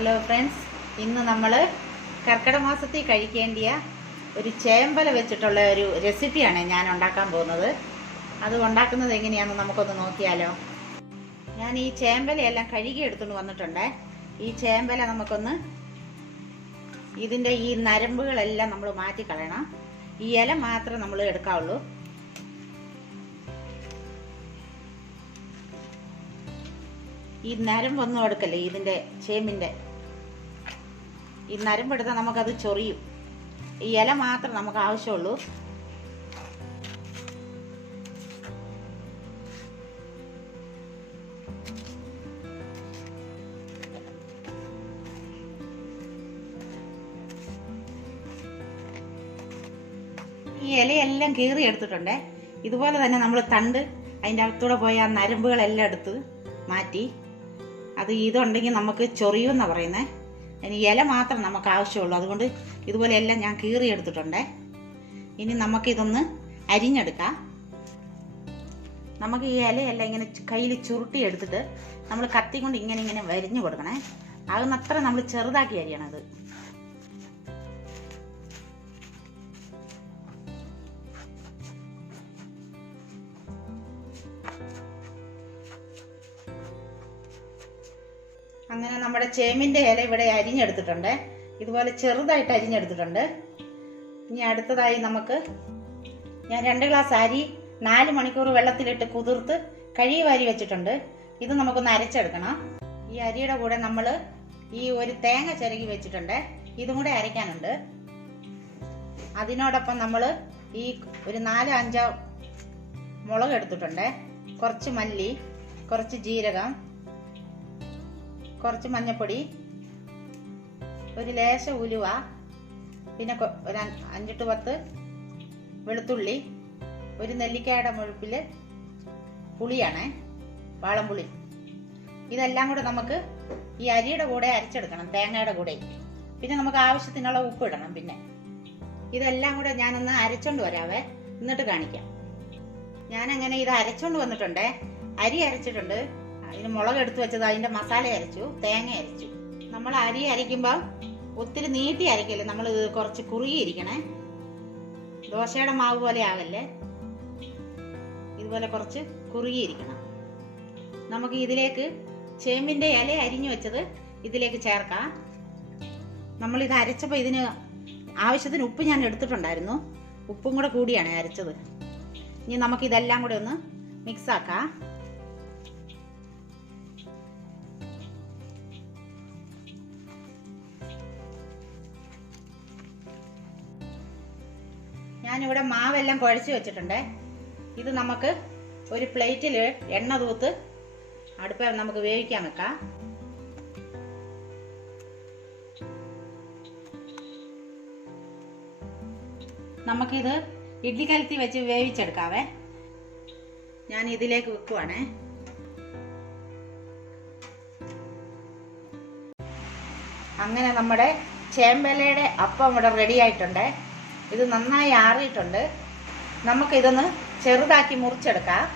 Hello friends, ഇന്ന് നമ്മൾ കർക്കിടക മാസത്തിൽ കഴിക്കേണ്ടിയ ഒരു ചേമ്പല വെച്ചിട്ടുള്ള ഒരു റെസിപ്പിയാണ് ഞാൻ ഉണ്ടാക്കാൻ പോകുന്നത്. അത് ഉണ്ടാക്കുന്നത് എങ്ങനെയാണെന്ന് നമുക്കൊന്ന് നോക്കിയാലോ. ഞാൻ ഈ ചേമ്പലയെല്ലാം കഴുകി എടുത്തുകൊണ്ട് വന്നിട്ടുണ്ട്. ഈ ചേമ്പല നമുക്കൊന്ന് ഇതിൻ്റെ ഈ നരമ്പുകളെല്ലാം നമ്മൾ മാറ്റിക്കളയണം. ഈ ഇല മാത്രമേ നമ്മൾ എടുക്കാവുള്ളൂ. ഈ നരമ്പൊന്നും എടുക്കല്ലേ, ഇതിൻ്റെ ചേമ്പിൻ്റെ ഈ നരമ്പെടുത്താൽ നമുക്കത് ചൊറിയും. ഈ ഇല മാത്രം നമുക്ക് ആവശ്യമുള്ളൂ. ഈ ഇലയെല്ലാം കീറി എടുത്തിട്ടുണ്ട്. ഇതുപോലെ തന്നെ നമ്മൾ തണ്ട് അതിൻ്റെ അകത്തൂടെ പോയ ആ നരമ്പുകളെല്ലാം എടുത്ത് മാറ്റി. അത് ഇതുണ്ടെങ്കിൽ നമുക്ക് ചൊറിയുമെന്നാണ് പറയുന്നത്. അതിന് ഇല മാത്രം നമുക്ക് ആവശ്യമുള്ളൂ. അതുകൊണ്ട് ഇതുപോലെ എല്ലാം ഞാൻ കീറി എടുത്തിട്ടുണ്ട്. ഇനി നമുക്കിതൊന്ന് അരിഞ്ഞെടുക്കാം. നമുക്ക് ഈ ഇലയെല്ലാം ഇങ്ങനെ കയ്യിൽ ചുരുട്ടി എടുത്തിട്ട് നമ്മൾ കത്തി കൊണ്ട് ഇങ്ങനെ ഇങ്ങനെ വരിഞ്ഞു കൊടുക്കണേ. അതൊന്നത്ര നമ്മൾ ചെറുതാക്കി അരിയണത്. അങ്ങനെ നമ്മുടെ ചേമ്പിൻ്റെ ഇല ഇവിടെ അരിഞ്ഞെടുത്തിട്ടുണ്ട്. ഇതുപോലെ ചെറുതായിട്ട് അരിഞ്ഞെടുത്തിട്ടുണ്ട്. ഇനി അടുത്തതായി ഞാൻ 2 ഗ്ലാസ് അരി 4 മണിക്കൂർ വെള്ളത്തിലിട്ട് കുതിർത്ത് കഴുകി വാരി വെച്ചിട്ടുണ്ട്. ഇത് നമുക്കൊന്ന് അരച്ചെടുക്കണം. ഈ അരിയുടെ കൂടെ നമ്മൾ ഈ ഒരു തേങ്ങ ചിരകി വെച്ചിട്ടുണ്ട്. ഇതും കൂടെ അരയ്ക്കാനുണ്ട്. അതിനോടൊപ്പം നമ്മൾ ഈ ഒരു 4-5 മുളക് എടുത്തിട്ടുണ്ട്. കുറച്ച് മല്ലി, കുറച്ച് ജീരകം, കുറച്ച് മഞ്ഞൾപ്പൊടി, ഒരു ലേശ ഉലുവ, പിന്നെ ഒരു 5-10 വെളുത്തുള്ളി, ഒരു നെല്ലിക്കയുടെ മുഴുപ്പിൽ പുളിയാണ്, വാളംപുളി. ഇതെല്ലാം കൂടെ നമുക്ക് ഈ അരിയുടെ കൂടെ അരച്ചെടുക്കണം, തേങ്ങയുടെ കൂടെ. പിന്നെ നമുക്ക് ആവശ്യത്തിനുള്ള ഉപ്പ് ഇടണം. പിന്നെ ഇതെല്ലാം കൂടെ ഞാനൊന്ന് അരച്ചോണ്ട് വരാവേ, എന്നിട്ട് കാണിക്കാം. ഞാനങ്ങനെ ഇത് അരച്ചോണ്ട് വന്നിട്ടുണ്ട്. അരി അരച്ചിട്ടുണ്ട്. അതിന് മുളക് എടുത്ത് വെച്ചത്, അതിൻ്റെ മസാല അരച്ചു, തേങ്ങ അരച്ചു. നമ്മൾ അരി അരയ്ക്കുമ്പോൾ ഒത്തിരി നീട്ടി അരക്കല്ലേ, നമ്മൾ കുറച്ച് കുറുകിയിരിക്കണേ. ദോശയുടെ മാവ് പോലെ ആകല്ലേ, ഇതുപോലെ കുറച്ച് കുറുകിയിരിക്കണം. നമുക്ക് ഇതിലേക്ക് ചേമ്പിൻ്റെ ഇല അരിഞ്ഞു വെച്ചത് ഇതിലേക്ക് ചേർക്കാം. നമ്മളിത് അരച്ചപ്പോൾ ഇതിന് ആവശ്യത്തിന് ഉപ്പ് ഞാൻ എടുത്തിട്ടുണ്ടായിരുന്നു. ഉപ്പും കൂടെ കൂടിയാണ് അരച്ചത്. ഇനി നമുക്കിതെല്ലാം കൂടെ ഒന്ന് മിക്സാക്കാം. ഞാനിവിടെ മാവെല്ലാം കുഴച്ച് വെച്ചിട്ടുണ്ട്. ഇത് നമുക്ക് ഒരു പ്ലേറ്റിൽ എണ്ണ തൂത്ത് അടുപ്പിൽ നമുക്ക് വേവിക്കാൻ വെക്കാം. നമുക്കിത് ഇഡ്ഡലിക്കലത്തിൽ വെച്ച് വേവിച്ചെടുക്കാവേ. ഞാൻ ഇതിലേക്ക് വെക്കുവാണേ. അങ്ങനെ നമ്മുടെ ചേമ്പലയുടെ അപ്പം ഇവിടെ റെഡി ആയിട്ടുണ്ട്. ഇത് നന്നായി ആറിയിട്ടുണ്ട്. നമുക്കിതൊന്ന് ചെറുതാക്കി മുറിച്ചെടുക്കാം.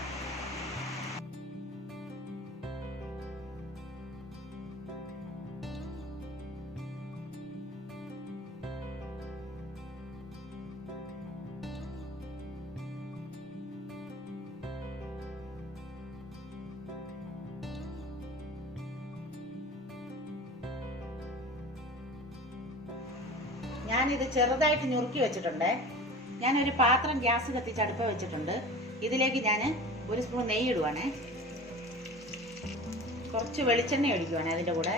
ഞാനിത് ചെറുതായിട്ട് ഞുറുക്കി വെച്ചിട്ടുണ്ട്. ഞാനൊരു പാത്രം ഗ്യാസ് കത്തിച്ച് അടുപ്പ വെച്ചിട്ടുണ്ട്. ഇതിലേക്ക് ഞാൻ 1 സ്പൂൺ നെയ്യ് ഇടുവാണേ. കുറച്ച് വെളിച്ചെണ്ണ ഒഴിക്കുവാണേ അതിൻ്റെ കൂടെ.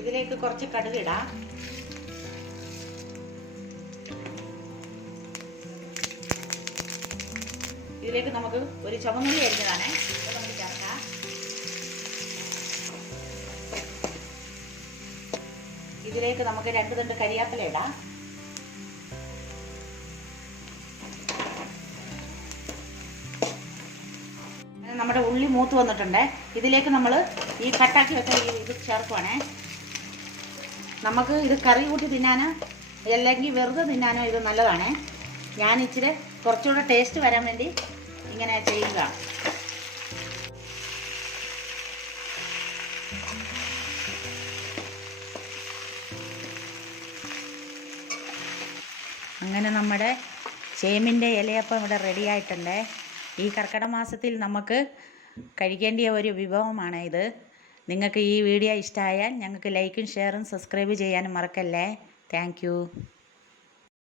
ഇതിലേക്ക് കുറച്ച് കടുക് ഇടാം. ഇതിലേക്ക് നമുക്ക് ഒരു ചുവന്നുള്ളി അരിഞ്ഞതാണേ, അത് നമുക്ക് ചേർക്കാം. ഇതിലേക്ക് നമുക്ക് 2 തണ്ട് കരിയാപ്പില ഇടാം. നമ്മുടെ ഉള്ളി മൂത്ത് വന്നിട്ടുണ്ട്. ഇതിലേക്ക് നമ്മൾ ഈ കട്ടാക്കി വെച്ച ഇത് ചേർക്കുവാണേ. നമുക്ക് ഇത് കറി കൂട്ടി തിന്നാനോ അല്ലെങ്കിൽ വെറുതെ തിന്നാനോ ഇത് നല്ലതാണ്. ഞാൻ ഇച്ചിരി കുറച്ചുകൂടെ ടേസ്റ്റ് വരാൻ വേണ്ടി ഇങ്ങനെ ചെയ്യുക. അങ്ങനെ നമ്മുടെ ചേമ്പിൻ്റെ ഇലയപ്പം ഇവിടെ റെഡി ആയിട്ടുണ്ട്. ഈ കർക്കിടക മാസത്തിൽ നമുക്ക് കഴിക്കേണ്ടിയ ഒരു വിഭവമാണ് ഇത്. നിങ്ങൾക്ക് ഈ വീഡിയോ ഇഷ്ടമായാൽ ഞങ്ങൾക്ക് ലൈക്കും ഷെയറും സബ്സ്ക്രൈബ് ചെയ്യാനും മറക്കല്ലേ. താങ്ക്